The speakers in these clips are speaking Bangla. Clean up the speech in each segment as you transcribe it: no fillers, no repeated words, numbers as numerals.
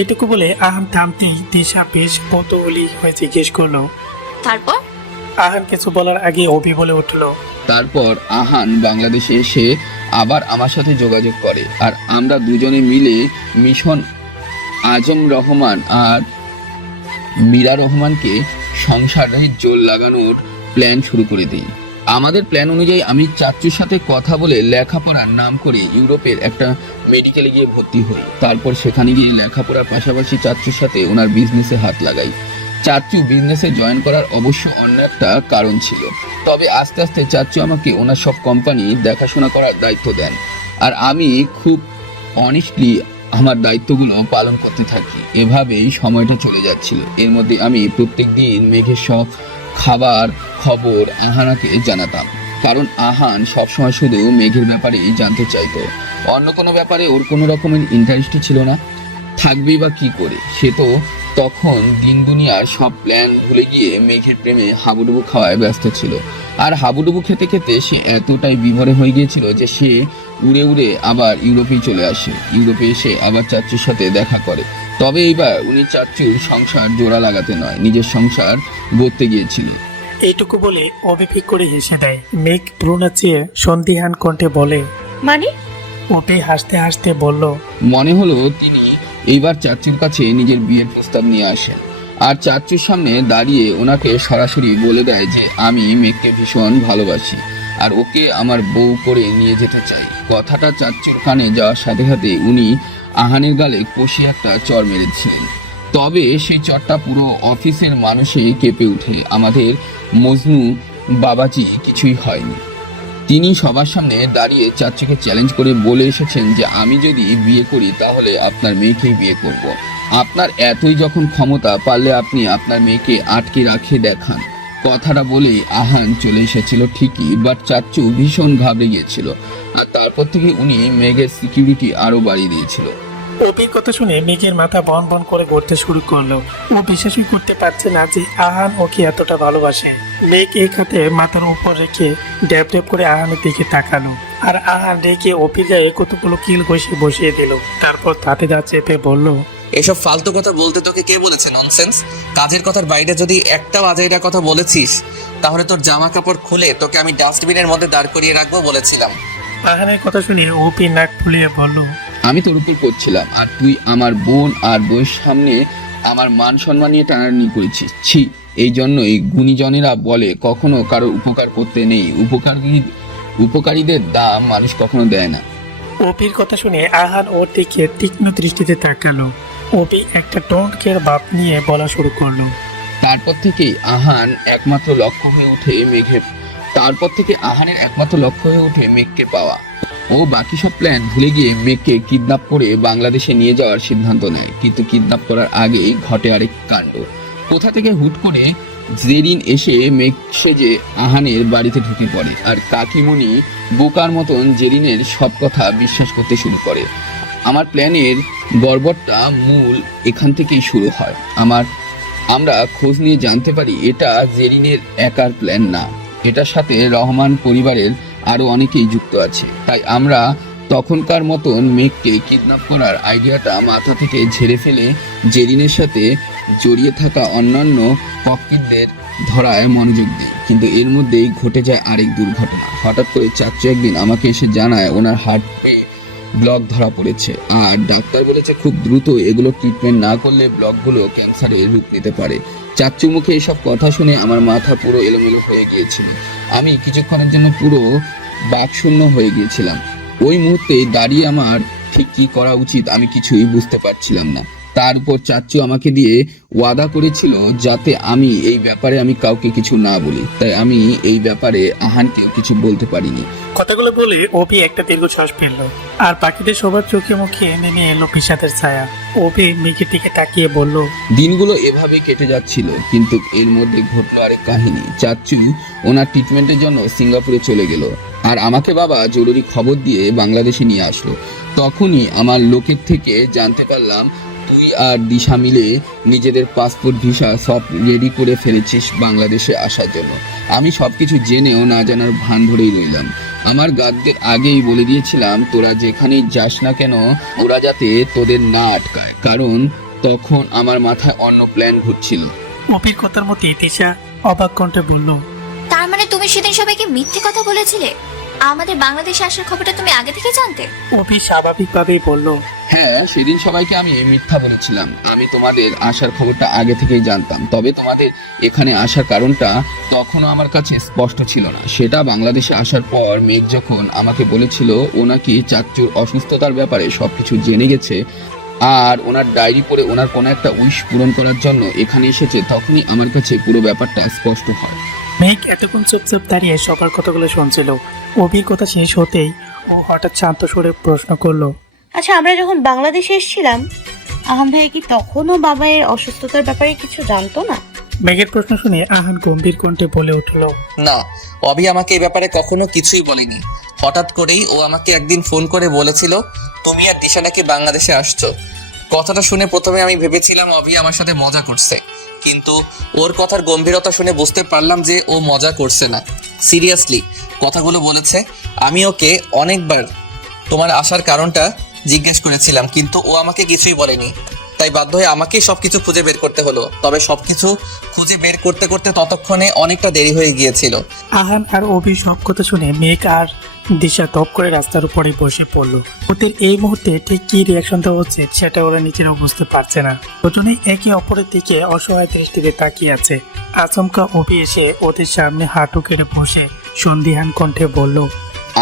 এটুকু বলে আহান থামতেই দিশা বেশ কৌতূহলী হয়ে জিজ্ঞেস করলো। তারপর? আহান কিছু বলার আগে অভি বলে উঠলো। তারপর আহান বাংলাদেশে এসে আবার আমার সাথে যোগাযোগ করে, আর আমরা দুজনে মিলে মিশন আজম রহমান আর মীরা রহমানকে সংসারের জোর লাগানোর প্ল্যান শুরু করে দিই। আমাদের প্ল্যান অনুযায়ী আমি চাচুর সাথে কথা বলে লেখাপড়ার নাম করে ইউরোপের একটা মেডিকেলে গিয়ে ভর্তি হই। তারপর সেখানে গিয়ে লেখাপড়ার পাশাপাশি চাচুর সাথে ওনার বিজনেসে হাত লাগাই। চাচু বিজনেসে জয়েন করার অবশ্য অন্য একটা কারণ ছিল, তবে আস্তে আস্তে চাচু আমাকে ওনার সব কোম্পানি দেখাশোনা করার দায়িত্ব দেন, আর আমি খুব অনেস্টলি আমার দায়িত্বগুলো পালন করতে থাকি। এভাবেই সময়টা চলে যাচ্ছিল। এর মধ্যে আমি প্রত্যেক দিন মেঘের সব খাবার খবর আহানাকে জানাতাম, কারণ আহান সবসময় শুধু মেঘের ব্যাপারেই জানতে চাইতো। অন্য কোনো ব্যাপারে ওর কোনো রকমের ইন্টারেস্টই ছিল না। থাকবেই বা কি করে, সে তো তখন দিন দুনিয়ার সব প্ল্যান ভুলে গিয়ে মেঘের প্রেমে হাবুডুবু খাওয়ায় ব্যস্ত ছিল। আর হাবুডুবু খেতে খেতে সে এতটাই বিভোরে হয়ে গিয়েছিল যে সে উড়ে উড়ে আবার ইউরোপেই চলে আসে। ইউরোপে এসে আবার চাচুর সাথে দেখা করে, তবে এইবার উনি চাচুর সংসার জোড়া লাগাতে নয়, নিজের সংসার গড়তে গিয়েছিলেন। এইটুকু বলে অভি ফিক করে হেসে দেয়। মেঘ ভ্রু নাচিয়ে সন্দিহান কণ্ঠে বলে। মানে? অভি হাসতে হাসতে বলল। মনে হলো তিনি এইবার চাচুর কাছে নিজের বিয়ের প্রস্তাব নিয়ে আসেন, আর চাচুর সামনে দাঁড়িয়ে ওনাকে সরাসরি বলে দেয় যে আমি মেঘকে ভীষণ ভালোবাসি আর ওকে আমার বউ করে নিয়ে যেতে চাই। কথাটা চাচুর কানে যাওয়ার সাথে সাথে উনি আহানের গালে কষিয়ে একটা চড় মেরেছিলেন। তবে সেই চড়টা পুরো অফিসের মানুষে কেঁপে উঠে। আমাদের মজনু বাবাজি কিছুই হয়নি। তিনি সবার সামনে দাঁড়িয়ে চাচুকে চ্যালেঞ্জ করে বলে এসেছেন যে আমি যদি বিয়ে করি তাহলে আপনার মেয়েকেই বিয়ে করব। আপনার এতই যখন ক্ষমতা, পারলে আপনি আপনার মেয়েকে আটকে রাখে দেখান। কথাটা বলেই আহান চলে এসেছিল ঠিকই, বাট চাচু ভীষণ ঘাবড়ে গিয়েছিল, আর তারপর থেকে উনি মেঘের সিকিউরিটি আরো বাড়িয়ে দিয়েছিল। অভির কথা শুনে মেঘের মাথা বন বন করে ঘুরতে শুরু করলো। ও বিশ্বাসই করতে পারছে না যে আহান ওকে এতটা ভালোবাসে। মেঘ এক হাতে মাথার উপর রেখে ড্যাব ড্যাব করে আহানের দিকে তাকালো, আর আহান রেখে অভির গায়ে কতগুলো কিল ঘষে বসিয়ে দিল। তারপর তাতে দা চেপে বলল। এসব ফালতু কথা বলতে তোকে কে বলেছে? ননসেন্স। কাজের কথার বাইরে যদি একটাও আজাইরা কথা বলেছিস তাহলে তোর জামা কাপড় খুলে তোকে আমি ডাস্টবিনের মধ্যে দাঁড় করিয়ে রাখবো বলেছিলাম। আহানের কথা শুনে অভি নাক ফুলিয়ে বলল। আমি তোর উপর করছিলাম, আর তুই আমার বোন আর বউয়ের সামনে আমার মান সম্মান নিয়ে টানাটানি করেছিস। ছি! এই জন্যই গুণীজনেরা বলে কখনো কারোর উপকার করতে নেই, উপকারীদের দাম মানুষ কখনো দেয় না। অভির কথা শুনে আহান ওর দিকে তীক্ষ্ণ দৃষ্টিতে তাকালো। অভি একটা টনকের ভাব নিয়ে বলা শুরু করলো। তারপর থেকেই আহানের একমাত্র লক্ষ্য হয়ে ওঠে মেঘকে পাওয়া। ও বাকি সব প্ল্যান ভুলে গিয়ে মেঘকে কিডন্যাপ করে বাংলাদেশে নিয়ে যাওয়ার সিদ্ধান্ত নেয়। কিন্তু কিডন্যাপ করার আগেই ঘটে আরেক কাণ্ড। কোথা থেকে হুট করে জেরিন এসে মেঘ সেজে আহানের বাড়িতে ঢুকে পড়ে, আর কাকিমণি বোকার মতন জেরিনের সব কথা বিশ্বাস করতে শুরু করে। আমার প্ল্যানের গড়বড়টা মূল এখান থেকেই শুরু হয়। আমরা খোঁজ নিয়ে জানতে পারি এটা জেরিনের একার প্ল্যান না, এটার সাথে রহমান পরিবারের আরো অনেকেই যুক্ত আছে। তাই আমরা তখনকার মতন মেঘকে কিডন্যাপ করার আইডিয়াটা মাথা থেকে ঝেড়ে ফেলে জেরিনের সাথে জড়িয়ে থাকা অন্যান্য পক্ষীদের ধরায় মনোযোগ দিই। কিন্তু এর মধ্যেই ঘটে যায় আরেক দুর্ঘটনা। হঠাৎ করে চাচু একদিন আমাকে এসে জানায় ওনার হার্টে ব্লক ধরা পড়েছে, আর ডাক্তার বলেছে খুব দ্রুত এগুলো ট্রিটমেন্ট না করলে ব্লকগুলো ক্যান্সারের রূপ নিতে পারে। চাচুর মুখে এসব কথা শুনে আমার মাথা পুরো এলোমেলো হয়ে গিয়েছিল। আমি কিছুক্ষণের জন্য পুরো বাকশূন্য হয়ে গিয়েছিলাম। ওই মুহূর্তে দাঁড়িয়ে আমার ঠিক কী করা উচিত আমি কিছুই বুঝতে পারছিলাম না। তার উপর চাচু আমাকে দিয়ে ওয়াদা করেছিল যাতে আমি এই ব্যাপারে আমি কাউকে কিছু না বলি, তাই আমি এই ব্যাপারে আহানকে কিছু বলতে পারিনি। কথাগুলো বলে অভি একটা দীর্ঘশ্বাস ফেলল, আর পাখিদের সবার চোখে মুখে নেমে এলো বিষাদের ছায়া। অভি মেঘের দিকে তাকিয়ে বলল। দিনগুলো এভাবে কেটে যাচ্ছিল, কিন্তু এর মধ্যে ঘটলো আরেক কাহিনী। চাচু ওনার ট্রিটমেন্টের জন্য সিঙ্গাপুরে চলে গেল, আর আমাকে বাবা জরুরি খবর দিয়ে বাংলাদেশে নিয়ে আসলো। তখনই আমার লোকের থেকে জানতে পারলাম তুই আর দিশা মিলে নিজেদের পাসপোর্ট ভিসা সব রেডি করে ফেলেছিস বাংলাদেশে আসার জন্য। আমি সবকিছু জেনেও না জানার ভান ধরেই রইলাম। আমার গার্ডদের আগেই বলে দিয়েছিলাম তোরা যেখানেই যাস না কেন ওরা যাতে তোদের না আটকায়, কারণ তখন আমার মাথায় অন্য প্ল্যান ঘুরছিল। অপির কথার মতে তিশা অবাক কণ্ঠে বলল, তার মানে তুমি সেদিন সবাইকে মিথ্যে কথা বলেছিলে? আমাদের বাংলাদেশে আসার খবরটা তুমি আগে থেকে জানতে? অপি স্বাভাবিকভাবেই বলল, হ্যাঁ, সেদিন সবাইকে আমি মিথ্যা বলেছিলাম। আমি তোমাদের আসার খবরটা আগে থেকেই জানতাম, তবে তোমাদের এখানে আসার কারণটা তখনও আমার কাছে স্পষ্ট ছিল না। সেটা বাংলাদেশে আসার পর মেঘ যখন আমাকে বলেছিল ও নাকি চাচ্চুর অসুস্থতার ব্যাপারে সবকিছু জেনে গেছে আর ওনার ডায়েরি পড়ে ওনার কোনো একটা উইশ পূরণ করার জন্য এখানে এসেছে, তখনই আমার কাছে পুরো ব্যাপারটা স্পষ্ট হয়। মেঘ এতক্ষণ চুপচাপ দাঁড়িয়ে সবার কথাগুলো শুনছিল। অভির কথা শেষ হতেই ও হঠাৎ শান্ত সুরে প্রশ্ন করলো, আচ্ছা, আমরা যখন বাংলাদেশে এসেছিলাম আহান ভাই কি তখনও বাবার অসুস্থতার ব্যাপারে কিছু জানতো না? মেঘের প্রশ্ন শুনে আহান গম্ভীর কণ্ঠে বলে উঠল, না, অভি আমাকে এই ব্যাপারে কখনো কিছুই বলেনি। হঠাৎ করেই ও আমাকে একদিন ফোন করে বলেছিল তুমি আর দিশা নাকি বাংলাদেশে আসছো। কথাটা শুনে প্রথমে আমি ভেবেছিলাম অভি আমার সাথে মজা করছে, কিন্তু ওর কথার গম্ভীরতা শুনে বুঝতে পারলাম যে ও মজা করছে না, সিরিয়াসলি কথাগুলো বলেছে। আমি ওকে অনেকবার তোমার আসার কারণটা জিজ্ঞেস করেছিলাম, কিন্তু ও আমাকে কিছুই বলেনি। তাই বাধ্য হয়ে আমাকেই সবকিছু খুঁজে বের করতে হলো। তবে সবকিছু খুঁজে বের করতে করতে ততক্ষণে অনেকটা দেরি হয়ে গিয়েছিল। আহান আর অভি সব কথা শুনে মেঘ আর দিশা টপ করে রাস্তার উপরে বসে পড়লো। ওদের এই মুহূর্তে ঠিক কি রিয়াকশন দেওয়া হচ্ছে সেটা ওরা নিজেরাও বুঝতে পারছে না। দুজনেই একে অপরের দিকে অসহায় দৃষ্টিতে তাকিয়ে আছে। আচমকা অভি এসে ওদের সামনে হাঁটু কেড়ে বসে সন্দিহান কণ্ঠে বলল,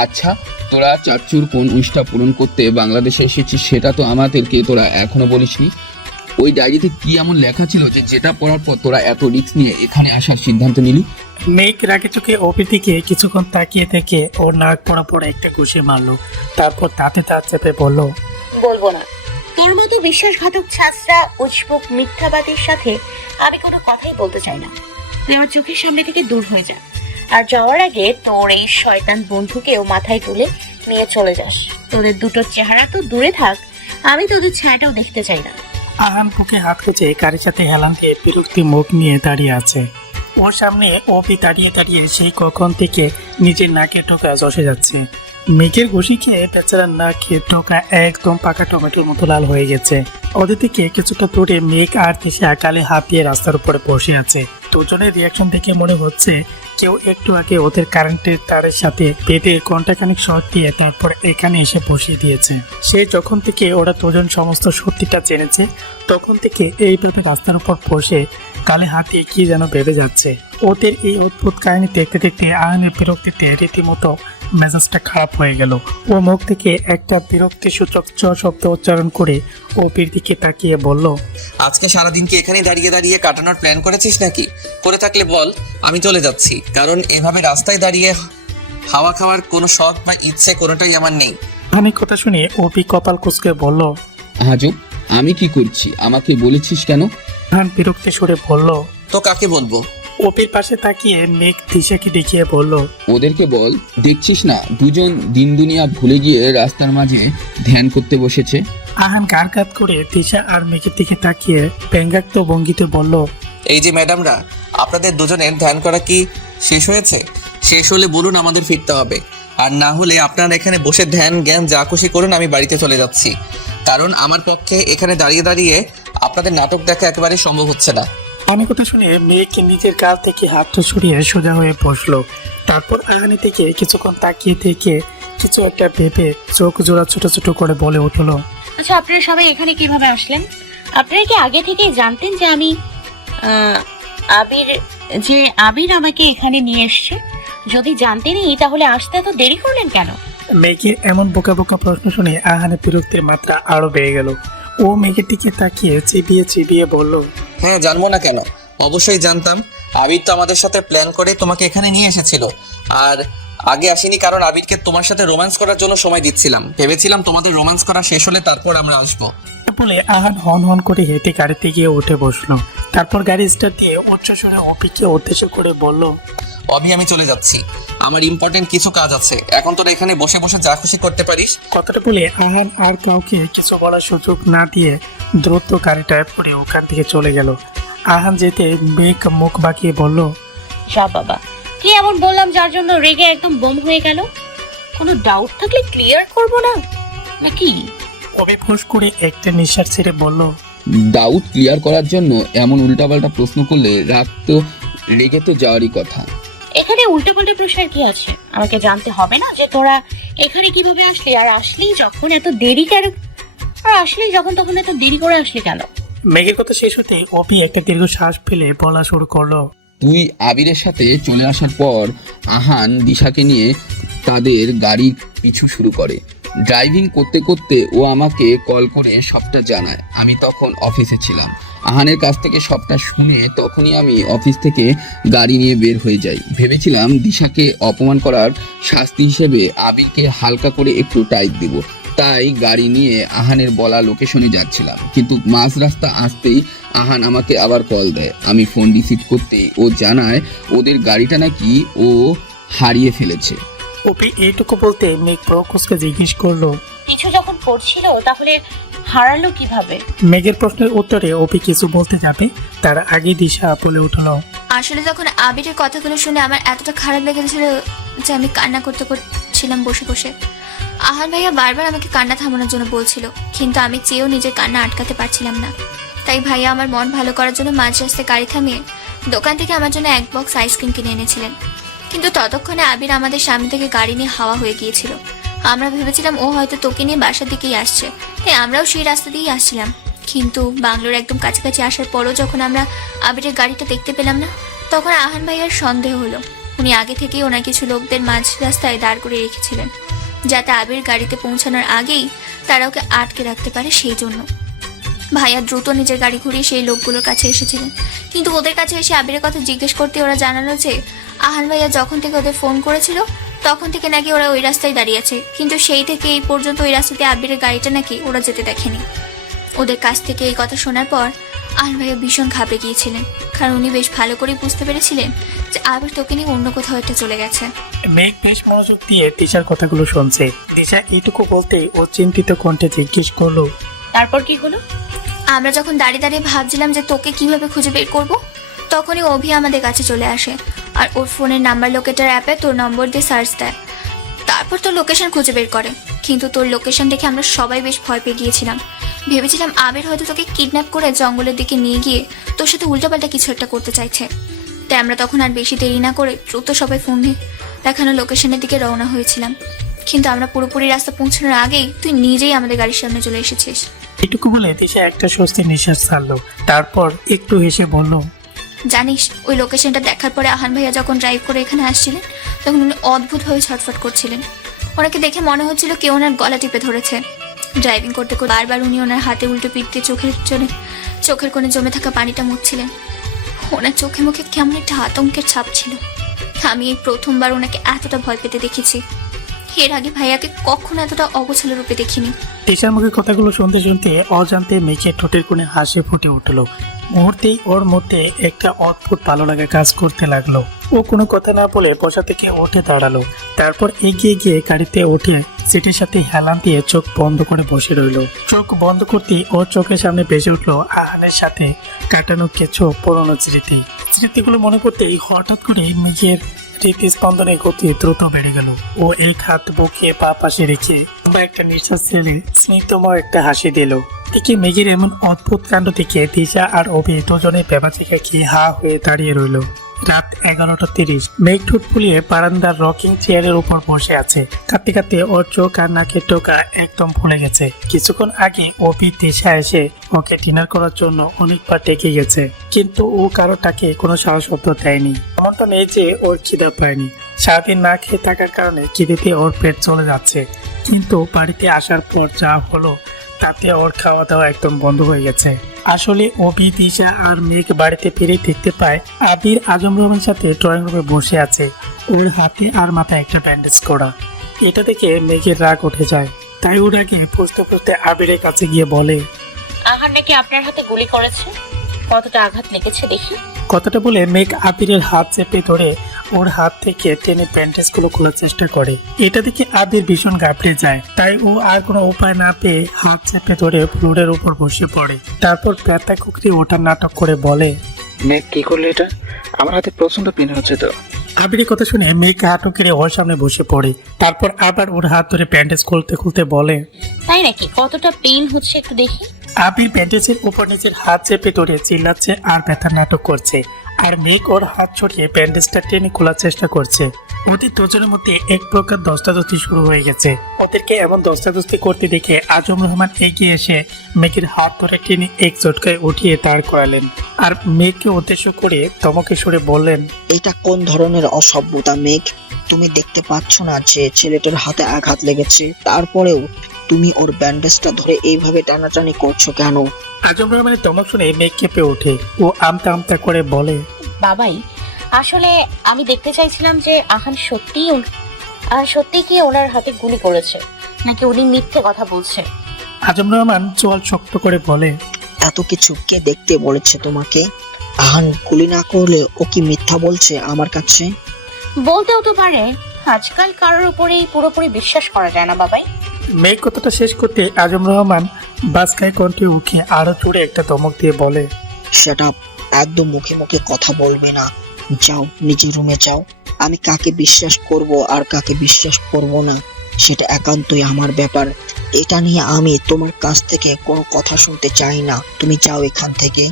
আচ্ছা, তোরা চাচ্চুর কোন উইশটা পূরণ করতে বাংলাদেশে এসেছিস সেটা তো আমাদেরকে তোরা এখনো বলিসনি। ওই ডায়েরিতে কি এমন লেখা ছিল যে যেটা পড়ার পর তোরা এত রিস্ক নিয়ে এখানে আসার সিদ্ধান্ত নিলি? মেঘ রাগে চোখে অভির দিকে কিছুক্ষণ তাকিয়ে থেকে ওর নাক পড়া একটা ঘুষি মারলো। তারপর তাতে তার চেপে বলল, বলবো না। তোর মতো বিশ্বাসঘাতক ছাত্রা উজবুক মিথ্যাবাদীর সাথে আমি কোনো কথাই বলতে চাই না। তুই আমার চোখের সামনে থেকে দূর হয়ে যা, আর যাওয়ার আগে তোর এই শয়তান বন্ধুকেও মাথায় তুলে নিয়ে চলে যাস। তোদের দুটো চেহারা তো দূরে থাক, আমি তোদের ছায়াটাও দেখতে চাই না। আহান বুকে হাত কেচে গাড়ির সাথে হেলান দিয়ে বিরক্তি মুখ নিয়ে দাঁড়িয়ে আছে। ওর সামনে অপি দাঁড়িয়ে দাঁড়িয়ে সেই কখন থেকে নিজের নাকে টোকা চষে যাচ্ছে। মেঘের ঘুষি খেয়ে বেচারার নাকে টোকা একদম পাকা টমেটোর মতো লাল হয়ে গেছে। ওদের থেকে কিছুটা দূরে মেঘ আর দেশে আকালে হাঁপিয়ে রাস্তার উপরে বসে আছে। দুজনের রিয়াকশন দেখে মনে হচ্ছে কেউ একটু আগে ওদের কারেন্টের তারের সাথে বেঁধে ঘন্টাখানিক শর্ট দিয়ে তারপর এখানে এসে বসিয়ে দিয়েছে। সে যখন থেকে ওরা দুজন সমস্ত সত্যিটা জেনেছে তখন থেকে এইভাবে রাস্তার উপর বসে কালে হাতে কি যেন বেঁধে যাচ্ছে। ওদের এই অদ্ভুত কাহিনী দেখতে দেখতে আহানের বিরক্তিতে রীতিমতো মেজাজটা খারাপ হয়ে গেল। ও মুখ থেকে একটা বিরক্তি সূচক চ শব্দ উচ্চারণ করে অপির দিকে তাকিয়ে বলল, আজকে সারাদিন কি এখানেই দাঁড়িয়ে দাঁড়িয়ে কাটানোর প্ল্যান করেছিস নাকি? করে থাকলে বল, আমি চলে যাচ্ছি। কারণ এভাবে রাস্তায় দাঁড়িয়ে হাওয়া খাওয়ার কোনো শখ বা ইচ্ছে কোনোটাই আমার নেই। আহানের কথা শুনে অপি কপাল কুঁচকে বলল, আজব, আমি কি করছি? আমাকে বলেছিস কেন? আহান বিরক্তি সুরে বলল, তো কাকে বলবো? অপির পাশে তাকিয়ে মেঘ দিশাকে দেখিয়ে বলল, ওদেরকে বল, দেখছিস না দুজন দিন দুনিয়া ভুলে গিয়ে রাস্তার মাঝে ধ্যান করতে বসেছে। আহান গাড় করে দিশা আর মেঘের দিকে তাকিয়ে ব্যঙ্গাত্ম ভঙ্গিতে বলল, এই যে ম্যাডামরা, আপনাদের দুজনের ধ্যান করা কি শেষ হয়েছে? শেষ হলে বলুন, আমাদের ফিরতে হবে। আর না হলে আপনারা এখানে বসে ধ্যান জ্ঞান যা খুশি করুন, আমি বাড়িতে চলে যাচ্ছি। কারণ আমার পক্ষে এখানে দাঁড়িয়ে দাঁড়িয়ে আপনাদের নাটক দেখা একেবারে সম্ভব হচ্ছে না। আহানের কথা শুনে মেঘ নিজের গাল থেকে হাতটা সরিয়ে সোজা হয়ে বসলো। তারপর আহানি থেকে কিছুক্ষণ তাকিয়ে থেকে কিছু একটা ভেবে চোখ জোড়া ছোট ছোট করে বলে উঠলো, আচ্ছা, আপনারা সবাই এখানে কিভাবে আসলেন? আপনারা কি আগে থেকেই জানতেন যে আমি আবির আমাকে এখানে নিয়ে এসছে? যদি জানতেনই তাহলে আসতে এত দেরি করলেন কেন? মেঘের এমন বোকা বোকা প্রশ্ন শুনে আহানের বিরক্তির মাত্রা আরো বেড়ে গেল। ও মেঘের দিকে তাকিয়ে চিবিয়ে চিবিয়ে বলল, হ্যাঁ, জানবো না কেন? অবশ্যই জানতাম। আবির তো আমাদের সাথে প্ল্যান করে তোমাকে এখানে নিয়ে এসেছিল। আর আগে আসিনি কারণ আবিরকে তোমার সাথে রোম্যান্স করার জন্য সময় দিচ্ছিলাম। ভেবেছিলাম তোমাদের রোম্যান্স করা শেষ হলে তারপর আমরা আসবো। বলে আহান হন হন করে হেঁটে গাড়িতে গিয়ে উঠে বসলো। তারপর গাড়ি স্টার্ট দিয়ে উচ্চ স্বরে অপিকে উদ্দেশ্য করে বলল, অভি, আমি চলে যাচ্ছি, আমার ইম্পর্টেন্ট কিছু কাজ আছে। এখন তোরা এখানে বসে বসে যা খুশি করতে পারিস। কথাটা বলে আহান আর কাউকে কিছু বলার সুযোগ না দিয়ে দ্রুত গাড়ি ড্রাইভ করে ওখান থেকে চলে গেল। আহান যেতে মেঘ মুখ বাঁকিয়ে বলল, যা বাবা, কি এমন বললাম যার জন্য রেগে একদম বোম হয়ে গেল? কোনো ডাউট থাকলে ক্লিয়ার করবো না নাকি? অবি ফোঁস করে একটা নিঃশ্বাস ছেড়ে বলল, ডাউট ক্লিয়ার করার জন্য এমন উল্টাপাল্টা প্রশ্ন করলে রেগে তো যাওয়ারই কথা। এখানে উল্টোপাল্টা প্রশ্নের কি আছে? আমাকে জানতে হবে না যে তোরা এখানে কিভাবে আসলি, আর আসলেই যখন এত দেরি কেন, আর আসলেই যখন তখন এত দেরি করে আসলি কেন? মেঘের কথা শেষ হতে অপি একটা দীর্ঘ শ্বাস ফেলে বলা শুরু করলো। তুই আবিরের সাথে চলে আসার পর আহান দিশাকে নিয়ে তাদের গাড়ির পিছু শুরু করে। ড্রাইভিং করতে করতে ও আমাকে কল করে সবটা জানায়। আমি তখন অফিসে ছিলাম। আহানের কাছ থেকে সবটা শুনে তখনই আমি অফিস থেকে গাড়ি নিয়ে বের হয়ে যাই। ভেবেছিলাম দিশাকে অপমান করার শাস্তি হিসেবে আবিরকে হালকা করে একটু টাইট দিব, তাই গাড়ি নিয়ে আহানের বলা লোকেশনে যাচ্ছিলাম। কিন্তু মাঝ রাস্তা আসতেই আহান আমাকে আবার কল দেয়। আমি ফোন রিসিভ করতেই ও জানায় ওদের গাড়িটা নাকি ও হারিয়ে ফেলেছে। অপি এইটুকু বলতে মেঘ প্রকোশকে জিজ্ঞেস করলো, পিছু যখন পড়ছিল তাহলে হারালো কিভাবে? মেঘের প্রশ্নের উত্তরে অপি কিছু বলতে যাবে তার আগে দিশা বলে উঠলো, আসলে যখন আবিরের কথাগুলো শুনে আমার এতটা খারাপ লেগেছিল যে আমি কান্না করতে করছিলাম বসে বসে। আহান ভাইয়া বারবার আমাকে কান্না থামানোর জন্য বলছিল, কিন্তু আমি চেয়েও নিজের কান্না আটকাতে পারছিলাম না। তাই ভাইয়া আমার মন ভালো করার জন্য মাঝ রাস্তায় গাড়ি থামিয়ে দোকান থেকে আমার জন্য 1 বক্স আইসক্রিম কিনে এনেছিলেন। কিন্তু ততক্ষণে আবির আমাদের সামনে থেকে গাড়ি নিয়ে হাওয়া হয়ে গিয়েছিল। আমরা ভেবেছিলাম ও হয়তো তোকে নিয়ে বাসার দিকেই আসছে, তাই আমরাও সেই রাস্তা দিয়েই আসছিলাম। কিন্তু বাংলোর একদম কাছাকাছি আসার পরও যখন আমরা আবিরের গাড়িটা দেখতে পেলাম না, তখন আহান ভাইয়ার সন্দেহ হলো। উনি আগে থেকেই ওনার কিছু লোকদের মাঝ রাস্তায় দাঁড় করে রেখেছিলেন, যাতে আবির গাড়িতে পৌঁছানোর আগেই তারা ওকে আটকে রাখতে পারে। সেই জন্য ভাইয়া দ্রুত নিজের গাড়ি ঘুরিয়ে সেই লোকগুলোর কাছে এসেছিলেন। কিন্তু ওদের কাছে এসে আবিরের কথা জিজ্ঞেস করতে ওরা জানালো যে আহান ভাইয়া যখন থেকে ওদের ফোন করেছিল তখন থেকে নাকি ওরা ওই রাস্তায় দাঁড়িয়ে আছে, কিন্তু সেই থেকে এই পর্যন্ত ওই রাস্তাতে আবিরের গাড়িটা নাকি ওরা যেতে দেখেনি। ওদের কাছ থেকে এই কথা শোনার পর আহান ভাইয়া ভীষণ ঘাবড়ে গিয়েছিলেন, কারণ উনি বেশ ভালো করেই বুঝতে পেরেছিলেন যে আবির তোকে নিয়ে অন্য কোথাও একটা চলে গেছে। মেঘ বেশ মনোযোগ দিয়ে দিশার কথাগুলো শুনছে। দিশা এইটুকু বলতেই ও চিন্তিত কণ্ঠে জিজ্ঞেস করলো, তারপর কি হলো? আমরা যখন দাঁড়িয়ে দাঁড়িয়ে ভাবছিলাম যে তোকে কিভাবে খুঁজে বের করব, তখনই অভি আমাদের কাছে চলে আসে আর ওর ফোনের নাম্বার লোকেটার অ্যাপে তোর নম্বর দিয়ে সার্চ দেয়। তারপর তোর লোকেশন খুঁজে বের করে। কিন্তু তোর লোকেশন দেখে আমরা সবাই বেশ ভয় পেয়ে গিয়েছিলাম। ভেবেছিলাম আবির হয়তো তোকে কিডন্যাপ করে জঙ্গলের দিকে নিয়ে গিয়ে তোর সাথে উল্টাপাল্টা কিছু একটা করতে চাইছে। তাই আমরা তখন আর বেশি দেরি না করে দ্রুত সবাই ফোন নিয়ে দেখানো লোকেশনের দিকে রওনা হয়েছিলাম। কিন্তু আমরা পুরোপুরি রাস্তা পৌঁছানোর আগেই তুই নিজেই আমাদের গাড়ির সামনে চলে এসেছিস। এইটুকু বলে দিশা একটা স্বস্তির নিঃশ্বাস ছাড়লো। তারপর একটু হেসে বলল, জানিস, ওই লোকেশনটা দেখার পরে আহান ভাইয়া যখন ড্রাইভ করে এখানে আসছিলেন তখন উনি অদ্ভুতভাবে ছটফট করছিলেন। ওনাকে দেখে মনে হচ্ছিল কেউ ওনার গলা টিপে ধরেছে। ড্রাইভিং করতে করতে বারবার উনি ওনার হাতে উল্টো পিঠ দিয়ে চোখের কোণে জমে থাকা পানিটা মুছছিলেন। ওনার চোখে মুখে কেমন একটা আতঙ্কের ছাপ ছিল। আমি এই প্রথমবার ওনাকে এতটা ভয় পেতে দেখেছি। এর আগে ভাইয়াকে কখনো এতটা অগোছালো রূপে দেখিনি। দিশার মুখে কথাগুলো শুনতে শুনতে অজান্তে মেঘের ঠোঁটের কোণে হাসি ফুটে উঠলো। মুহূর্তেই ওর মধ্যে একটা অদ্ভুত ভালো লাগা কাজ করতে লাগলো। ও কোনো কথা না বলে বসা থেকে উঠে দাঁড়ালো। তারপর এগিয়ে গিয়ে গাড়িতে উঠে সিটির সাথে হেলান দিয়ে চোখ বন্ধ করে বসে রইলো। চোখ বন্ধ করতেই ওর চোখের সামনে ভেসে উঠলো আহানের সাথে কাটানো কিছু পুরনো স্মৃতিগুলো মনে করতেই হঠাৎ করে মেঘের হৃদস্পন্দনের গতি দ্রুত বেড়ে গেল। ও এক হাত বুকে পা পাশে রেখে একটা নিঃশ্বাস ছেড়ে স্নিগ্ধময় একটা হাসি দিল। দেখি মেঘের এমন অদ্ভুত কাণ্ড দেখে দিশা আর অভি দুজনে বেবাচিকা খেয়ে হা হয়ে দাঁড়িয়ে রইল। রাত 11:30। মেঘ ঠোঁট ফুলিয়ে বারান্দার রকিং চেয়ারের উপর বসে আছে। কাঁদতে কাঁদতে ওর চোখ আর নাকের টোকা একদম ফুলে গেছে। কিছুক্ষণ আগে অভি দিশা এসে ওকে ডিনার করার জন্য অনেকবার ডেকে গেছে, কিন্তু ও কারোটাকে কোনো সাহস দেয়নি। এমনটা নেই যে ওর খিদা পায়নি। সারাদিন না খেয়ে থাকার কারণে খিদেতে ওর পেট চলে যাচ্ছে, কিন্তু বাড়িতে আসার পর যা হলো তাতে ওর খাওয়া দাওয়া একদম বন্ধ হয়ে গেছে। আসলে অভি, দিশা আর মেঘ বাড়িতে ফিরে দেখতে পায় আবির আজম রহমানের সাথে ড্রয়িং রুমে বসে আছে। ওর হাতে আর মাথায় একটা ব্যান্ডেজ করা। এটা দেখে মেঘের রাগ উঠে যায়। তাই ওর আগে ফুসতে ফুসতে আবিরের কাছে গিয়ে বলে, আহার নাকি আপনার হাতে গুলি করেছে? কতটা আঘাত লেগেছে দেখি। কথাটা বলে মেঘ আবিরের হাত চেপে ধরে ওর হাত থেকে টেনে ব্যান্ডেজগুলো খোলার চেষ্টা করে। এটা দেখে আবির ভীষণ ঘাবড়ে যায়। তাই ও আর কোনো উপায় না পেয়ে হাত চেপে ধরে ফ্লোরের উপর বসে পড়ে। তারপর ব্যথা কুকরি ওঠার নাটক করে বলে, মেঘ কি করলে এটা? আমার হাতে প্রচন্ড পেন হচ্ছে তো। আবিরের কথা শুনে মেঘ হাঁটু কেড়ে ওর সামনে বসে পড়ে। তারপর আবার ওর হাত ধরে ব্যান্ডেজ খুলতে খুলতে বলে, তাই নাকি? কতটা পেইন হচ্ছে একটু দেখি। আবির ব্যান্ডেজের উপর নিজের হাত চেপে ধরে চিল্লাচ্ছে আর ব্যথার নাটক করছে, আর মেঘ ওর হাত ছড়িয়ে ব্যান্ডেজটা টেনে খোলার চেষ্টা করছে। ওদের দুজনের মধ্যে এক প্রকার দস্তাদস্তি শুরু হয়ে গেছে। ওদেরকে এমন দস্তাদস্তি করতে দেখে আজম রহমান এগিয়ে এসে মেঘের হাত ধরে টেনে এক ঝটকায় উঠিয়ে দাঁড় করালেন, আর মেঘকে উদ্দেশ্য করে ধমকে সুরে বললেন, এটা কোন ধরনের অসভ্যতা মেঘ? তুমি দেখতে পাচ্ছ না যে ছেলেটার হাতে আঘাত লেগেছে? তারপরেও তুমি ওর ব্যান্ডেজটা ধরে এইভাবে টানাটানি করছো কেন? আজম রহমানের ধমক শুনে মেঘ কেঁপে ওঠে। ও আমতা আমতা করে বলে, বাবাই, আসলে আমি দেখতে চাইছিলাম যে আহান সত্যি কি ওনার হাতে গুলি করেছে, নাকি উনি মিথ্যে কথা বলছে। আজম রহমান চোয়াল শক্ত করে বলে, এত কিছু কে দেখতে বলেছে তোমাকে? আহান গুলি না করলে ও কি মিথ্যা বলছে আমার কাছে? বলতেও তো পারে, আজকাল কারোর উপরেই পুরোপুরি বিশ্বাস করা যায় না বাবাই। মেঘ কথাটা শেষ করতে আজম রহমান বাসকায় কণ্ঠে উঠে আরো জোরে একটা ধমক দিয়ে বলে, সেটা একদম মুখে মুখে কথা বলবে না। যাও, নিজের রুমে যাও। আমি কাকে বিশ্বাস করব আর কাকে বিশ্বাস করব না সেটা একান্তই আমার ব্যাপার। এটা নিয়ে আমি তোমার কাছ থেকে কোনো কথা শুনতে চাই না। তুমি যাও এখান থেকে।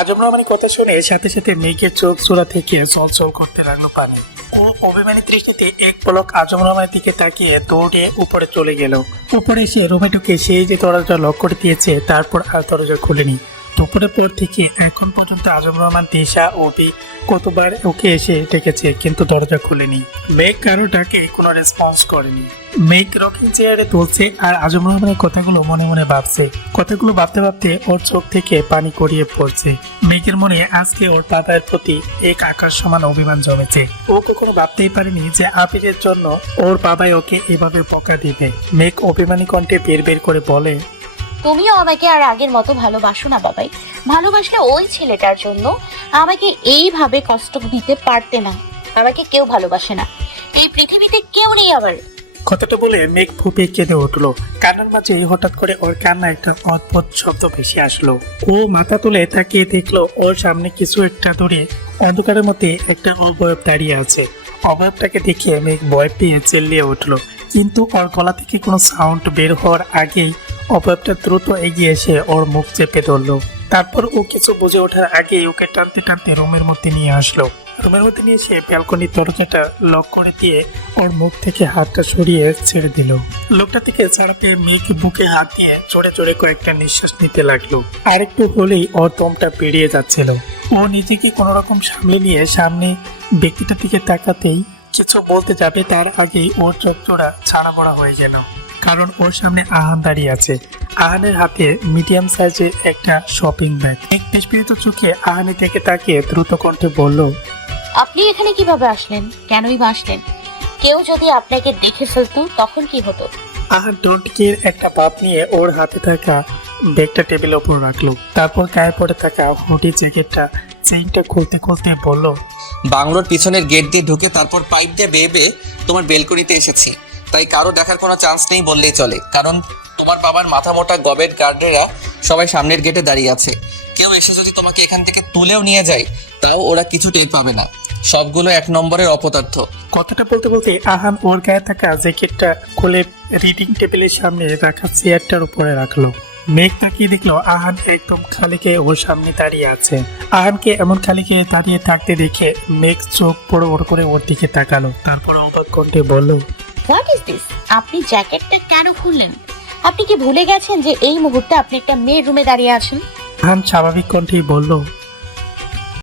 আজম রহমানের কথা শুনে সাথে সাথে মেঘের চোখ চোরা থেকে চল করতে লাগলো পানি। ও অভিমানী দৃষ্টিতে এক পলক আজম রহমানের দিকে তাকিয়ে দৌড়ে উপরে চলে গেল। উপরে এসে রুমে ঢুকে সেই যে দরজা লক করে দিয়েছে, তারপর আর দরজা খুলেনি। দুপুরের পর থেকে এখন পর্যন্ত আজম রহমান, দিশা, অভি কতবার ওকে এসে ডেকেছে, কিন্তু দরজা খুলেনি। মেঘ কারো ডাকে কোনো রেসপন্স করেনি। মেঘ রকিং চেয়ারে তুলছে আর আজম রহমানের কথাগুলো মনে মনে ভাবছে। কথাগুলো ভাবতে ভাবতে ওর চোখ থেকে পানি গড়িয়ে পড়ছে। মেঘের মনে আজকে ওর বাবার প্রতি এক আকাশ সমান অভিমান জমেছে। ও কখনো ভাবতেই পারেনি যে আবিরের জন্য ওর বাবাই ওকে এভাবে বকা দিবে। মেঘ অভিমানী কণ্ঠে বের করে বলে, তুমিও আমাকে আর আগের মতো ভালোবাসো না বাবাই। ভালোবাসলে ওই ছেলেটার জন্য আমাকে এইভাবে কষ্ট দিতে পারতে না। আমাকে কেউ ভালোবাসে না, এই পৃথিবীতে কেউ নেই আমার। কথাটা বলে মেঘ ফুপিয়ে কেঁদে উঠলো। কান্নার মাঝে হঠাৎ করে ওর কান্না একটা অদ্ভুত শব্দ ভেসে আসলো। ও মাথা তুলে তাকিয়ে দেখলো ওর সামনে কিছু একটা ধরে অন্ধকারের মধ্যে একটা অবয়ব দাঁড়িয়ে আছে। অবয়বটাকে দেখে মেঘ ভয় পেয়ে চেল্লিয়ে উঠলো, কিন্তু ওর গলা থেকে কোনো সাউন্ড বের হওয়ার আগেই অবয়বটা দ্রুত এগিয়ে এসে ওর মুখ চেপে ধরলো। তারপর ও কিছু বুঝে ওঠার আগেই ওকে টানতে টানতে রুমের মধ্যে নিয়ে আসলো। রুমের মধ্যে নিয়ে এসে ব্যালকনির দরজাটা লক করে দিয়ে ওর মুখ থেকে হাতটা সরিয়ে ছেড়ে দিল। লোকটা থেকে ছাড়াতে মেয়েকে বুকে হাত দিয়ে জোরে জোরে কয়েকটা নিঃশ্বাস নিতে লাগলো। আরেকটু হলেই ওর দমটা বেরিয়ে যাচ্ছিল। ও নিজেকে কোনো রকম সামলে নিয়ে সামনে ব্যক্তিটার দিকে তাকাতেই কিছু বলতে যাবে, তার আগেই ওর চোখ জোড়া ছাড়া বড়া হয়ে গেল। কারণ ওর সামনে আহান দাঁড়িয়ে আছে। আহানের হাতে মিডিয়াম সাইজের একটা শপিং ব্যাগ। এক বিস্ফোরিত চোখে আহানের দিকে তাকিয়ে দ্রুত কণ্ঠে বলল, আপনি এখানে কিভাবে আসলেন? কেনই বা আসলেন? কেউ যদি আপনাকে দেখে ফেলতো তখন কি হতো? আহান ডোন্ট কেয়ার একটা ভাব নিয়ে ওর হাতে থাকা ব্যাগটা টেবিলের উপর রাখলো। তারপর গায়ে পড়ে থাকা হুডি জ্যাকেটটা চেইনটা খুলতে খুলতে বলল, বাংলোর পিছনের গেট দিয়ে ঢুকে তারপর পাইপ দিয়ে বেয়ে বেয়ে তোমার বেলকনিতে এসেছি। তাই কারো দেখার কোনো চান্স নেই বললেই চলে, কারণ তোমার বাবার মাথা মোটা গবেট গার্ডেরা সবাই সামনের গেটে দাঁড়িয়ে আছে। কেউ এসে যদি তোমাকে এখান থেকে তুলেও নিয়ে যায়, তাও ওরা কিছু টের পাবে না। সবগুলো এক নম্বরের অপদার্থ। কথাটা বলতে বলতে আহান ওর গায়ে থাকা জ্যাকেটটা খুলে রিডিং টেবিলের সামনে রাখা চেয়ারটার উপরে রাখলো। মেঘ তাকিয়ে দেখলো আহান একদম খালি খেয়ে ওর সামনে দাঁড়িয়ে আছে। আহানকে এমন খালি খেয়ে দাঁড়িয়ে থাকতে দেখে মেঘ চোখ বড় বড় করে ওর দিকে তাকালো। তারপর অবাক কণ্ঠে বলল, হোয়াট ইজ দিস? আপনি জ্যাকেটটা কেন খুললেন? আপনি কি ভুলে গেছেন যে এই মুহূর্তে আপনি একটা মেয়ের রুমে দাঁড়িয়ে আছেন? আহান স্বাভাবিক কণ্ঠেই বলল,